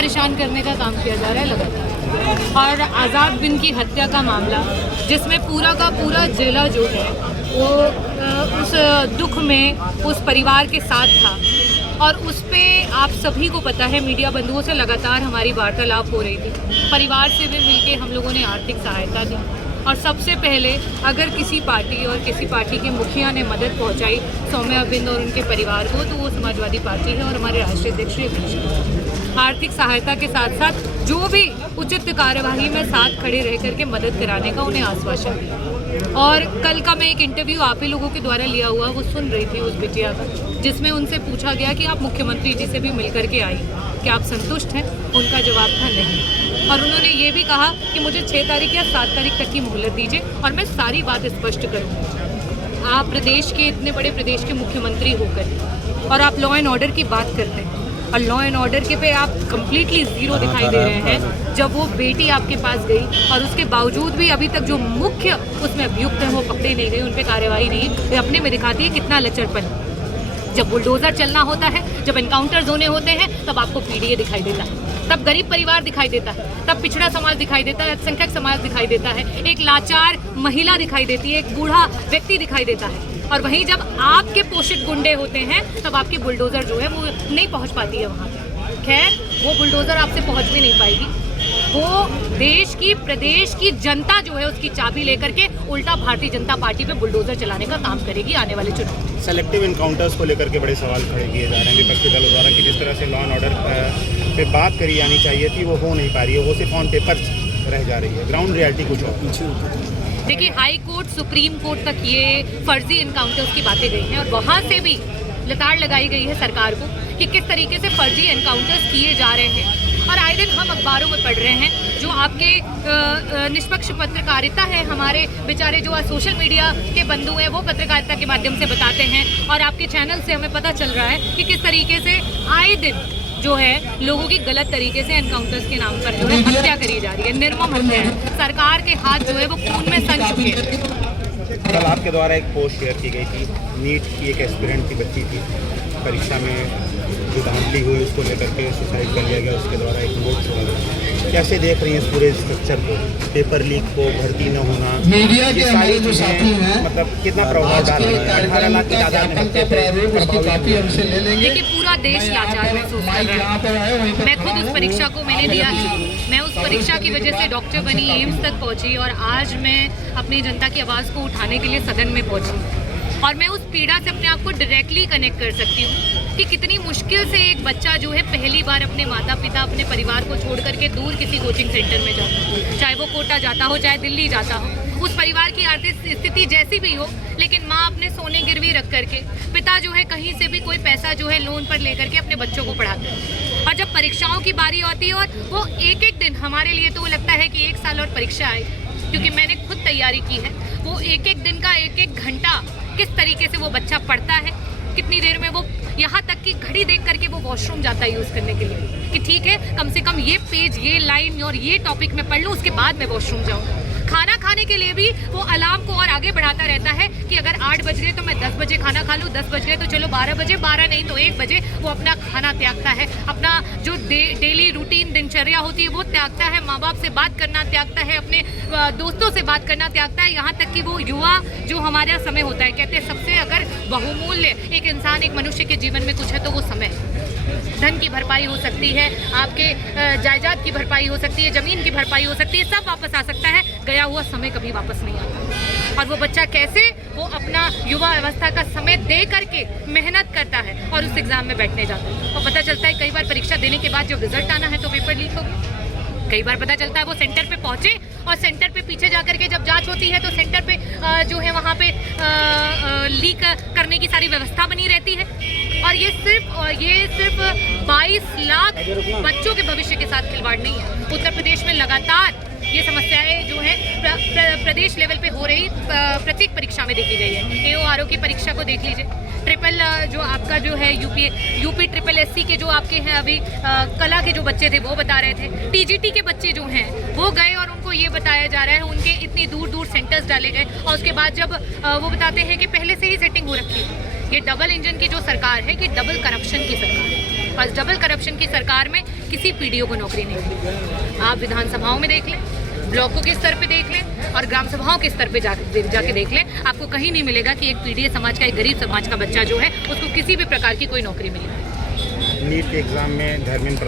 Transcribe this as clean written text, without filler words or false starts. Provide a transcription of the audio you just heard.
परेशान करने का काम किया जा रहा है लगातार। और आज़ाद बिन की हत्या का मामला, जिसमें पूरा का पूरा जिला जो है वो उस दुख में उस परिवार के साथ था, और उस पे आप सभी को पता है मीडिया बंधुओं से लगातार हमारी वार्तालाप हो रही थी। परिवार से भी मिलके हम लोगों ने आर्थिक सहायता दी, और सबसे पहले अगर किसी पार्टी और किसी पार्टी के मुखिया ने मदद पहुंचाई सौम्या बिंद और उनके परिवार को, तो वो समाजवादी पार्टी है और हमारे राष्ट्रीय अध्यक्ष श्री अखिलेश यादव। आर्थिक सहायता के साथ साथ जो भी उचित कार्यवाही में साथ खड़े रह करके मदद कराने का उन्हें आश्वासन दिया। और कल का मैं एक इंटरव्यू आप ही लोगों के द्वारा लिया हुआ वो सुन रही थी उस बिटिया का, जिसमें उनसे पूछा गया कि आप मुख्यमंत्री जी से भी मिल करके आई, क्या आप संतुष्ट हैं? उनका जवाब था नहीं। और उन्होंने ये भी कहा कि मुझे 6 तारीख या 7 तारीख तक की मोहलत दीजिए और मैं सारी बात स्पष्ट करूँ। आप प्रदेश के इतने बड़े प्रदेश के मुख्यमंत्री होकर और आप लॉ एंड ऑर्डर की बात करते हैं, और लॉ एंड ऑर्डर के पे आप कम्प्लीटली ज़ीरो दिखाई दे रहे हैं। जब वो बेटी आपके पास गई और उसके बावजूद भी अभी तक जो मुख्य उसमें अभियुक्त हैं वो पकड़े नहीं गए, उन पर कार्रवाई नहीं, ये अपने में दिखाती है कितना लचरपन। जब बुलडोज़र चलना होता है, जब एनकाउंटर्स होने होते हैं, तब आपको पीडीए दिखाई देता है, तब गरीब परिवार दिखाई देता है, तब पिछड़ा समाज दिखाई देता है, अल्पसंख्यक समाज दिखाई देता है, एक लाचार महिला दिखाई देती है, एक बूढ़ा व्यक्ति दिखाई देता है। और वहीं जब आपके पोषित गुंडे होते हैं तब आपकी बुलडोज़र जो है वो नहीं पहुंच पाती है वहाँ पे। खैर, वो बुलडोज़र आपसे पहुंच भी नहीं पाएगी, वो देश की प्रदेश की जनता जो है उसकी चाबी लेकर के उल्टा भारतीय जनता पार्टी पे बुलडोज़र चलाने का काम करेगी आने वाले चुनाव। सेलेक्टिव इनकाउंटर्स को लेकर के बड़े सवाल खड़े किए जा रहे हैं विपक्षी दलों द्वारा कि जिस तरह से लॉ एंड ऑर्डर पे बात करी जानी चाहिए थी वो हो नहीं पा रही है, वो सिर्फ ऑन पेपर रह जा रही है, ग्राउंड रियलिटी कुछ और। देखिए, हाई कोर्ट सुप्रीम कोर्ट तक ये फर्जी एनकाउंटर्स की बातें गई हैं और वहाँ से भी लताड़ लगाई गई है सरकार को कि किस तरीके से फर्जी एनकाउंटर्स किए जा रहे हैं। और आए दिन हम अखबारों में पढ़ रहे हैं जो आपके निष्पक्ष पत्रकारिता है, हमारे बेचारे जो सोशल मीडिया के बंधु हैं वो पत्रकारिता के माध्यम से बताते हैं, और आपके चैनल से हमें पता चल रहा है कि किस तरीके से आए दिन जो है लोगों की गलत तरीके से एनकाउंटर्स के नाम पर जो है हत्या करी जा रही है, निर्मम हत्या है। सरकार के हाथ जो है वो खून में सन चुके हैं। कल आपके द्वारा एक पोस्ट शेयर की गई थी, नीट की एक एस्पिरेंट की बच्ची थी, परीक्षा में जो धांधली हुई उसको लेकर के सुसाइड कर लिया गया, उसके द्वारा एक नोट छोड़ा गया। कैसे देख रही हैं इस पूरे स्ट्रक्चर को, पेपर लीक को, भर्ती न होना, ये सारी चीज़ें मतलब कितना प्रभाव डाल रही है? 18 लाख की तादाद में देखिए, पूरा देश लाचार महसूस कर रहा है। मैं खुद उस परीक्षा को मैंने दिया है, मैं उस परीक्षा की वजह से डॉक्टर बनी, एम्स तक पहुंची, और आज मैं अपनी जनता की आवाज़ को उठाने के लिए सदन में पहुंची। और मैं उस पीड़ा से अपने आप को डायरेक्टली कनेक्ट कर सकती हूँ कि कितनी मुश्किल से एक बच्चा जो है पहली बार अपने माता पिता, अपने परिवार को छोड़ करके दूर किसी कोचिंग सेंटर में जाता हो, चाहे वो कोटा जाता हो, चाहे दिल्ली जाता हो। उस परिवार की आर्थिक स्थिति जैसी भी हो, लेकिन माँ अपने सोने गिरवी रख करके, पिता जो है कहीं से भी कोई पैसा जो है लोन पर लेकर के अपने बच्चों को पढ़ाते हैं। और जब परीक्षाओं की बारी होती है, और वो एक एक दिन, हमारे लिए तो लगता है कि 1 साल और परीक्षा आए, क्योंकि मैंने खुद तैयारी की है, वो एक एक दिन का एक एक घंटा किस तरीके से वो बच्चा पढ़ता है, कितनी देर में वो, यहाँ तक कि घड़ी देख करके वो वॉशरूम जाता है यूज़ करने के लिए कि ठीक है कम से कम ये पेज, ये लाइन और ये टॉपिक में पढ़ लूँ, उसके बाद मैं वॉशरूम जाऊँ। खाना खाने के लिए भी वो अलार्म को और आगे बढ़ाता रहता है कि अगर 8 बज गए तो मैं 10 बजे खाना खा लूँ, 10 बज गए तो चलो 12 बजे, 12 नहीं तो 1 बजे वो अपना खाना त्यागता है, अपना जो डेली रूटीन दिनचर्या होती है वो त्यागता है, माँ बाप से बात करना त्यागता है, अपने दोस्तों से बात करना त्यागता है। यहाँ तक कि वो युवा जो हमारा समय होता है, कहते हैं सबसे अगर बहुमूल्य एक इंसान, एक मनुष्य के जीवन में कुछ है तो वो समय। धन की भरपाई हो सकती है, आपके जायदाद की भरपाई हो सकती है, ज़मीन की भरपाई हो सकती है, सब वापस आ सकता है, गया हुआ समय कभी वापस नहीं आता। और वो बच्चा कैसे वो अपना युवा अवस्था का समय दे करके मेहनत करता है और उस एग्ज़ाम में बैठने जाता है, और पता चलता है कई बार परीक्षा देने के बाद जब रिजल्ट आना है तो पेपर लीक हो गया। कई बार पता चलता है वो सेंटर पे पहुँचे और सेंटर पे पीछे जा करके जब जांच होती है तो सेंटर पे जो है वहाँ पे लीक करने की सारी व्यवस्था बनी रहती है। और ये सिर्फ 22 लाख बच्चों के भविष्य के साथ खिलवाड़ नहीं है। उत्तर प्रदेश में लगातार ये समस्याएं जो है प्रदेश लेवल पे हो रही प्रत्येक परीक्षा में देखी गई है। AORO की परीक्षा को देख लीजिए, ट्रिपल जो आपका जो है यूपी ट्रिपल SC के जो आपके हैं अभी कला के जो बच्चे थे वो बता रहे थे, TGT के बच्चे जो हैं वो गए और उनको ये बताया जा रहा है, उनके इतनी दूर सेंटर्स डाले गए, और उसके बाद जब वो बताते हैं कि पहले से ही सेटिंग हो रखी है। ये डबल इंजन की जो सरकार है, कि डबल करप्शन की सरकार है। और डबल करप्शन की सरकार में किसी पीडीओ को नौकरी नहीं मिली। आप विधानसभाओं में देख लें, ब्लॉकों के स्तर पे देख लें और ग्राम सभाओं के स्तर पे जाके देख लें, आपको कहीं नहीं मिलेगा कि एक पीडीए समाज का, एक गरीब समाज का बच्चा जो है उसको किसी भी प्रकार की कोई नौकरी मिले। नीट के एग्ज़ाम में धर्मेंद्र